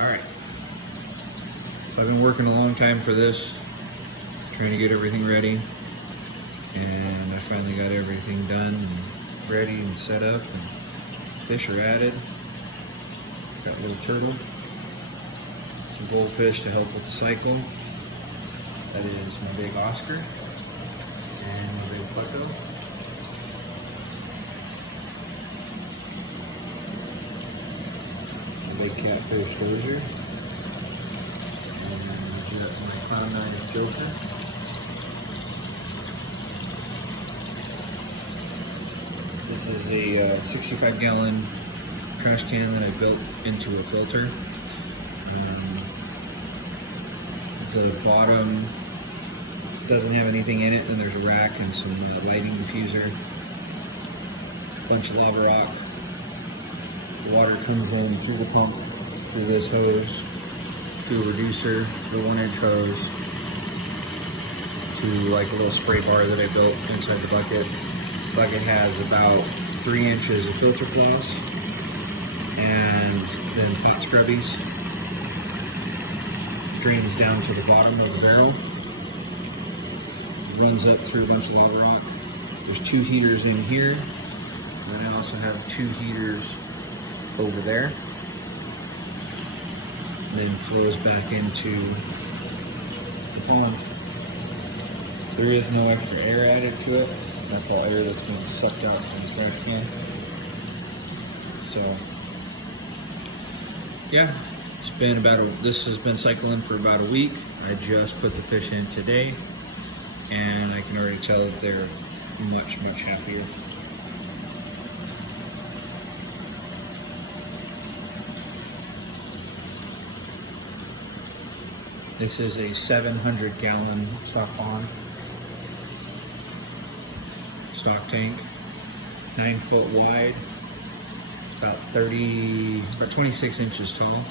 All right. I've been working a long time for this, trying to get everything ready, and I finally got everything done and ready and set up, and fish are added. Got a little turtle, some goldfish to help with the cycle. That is my big Oscar and my big Bucko. My big catfish Dozier. And I've got my Cloud 9 Joker. This is a 65-gallon trash can that I built into a filter. The bottom doesn't have anything in it, and there's a rack and some lighting diffuser, a bunch of lava rock. The water comes in through the pump, through this hose, through a reducer, to the 1-inch hose, to like a little spray bar that I built inside the bucket. The bucket has about 3 inches of filter floss, and then pot scrubbies. Drains down to the bottom of the barrel, runs up through a bunch of lava rock. There's 2 heaters in here, and then I also have 2 heaters over there. And then flows back into the pond. There is no extra air added to it. That's all air that's being sucked out from the trash can. So, yeah. It's been this has been cycling for about a week. I just put the fish in today, and I can already tell that they're much, much happier. This is a 700-gallon stock pond, stock tank, 9 foot wide, about 26 inches tall.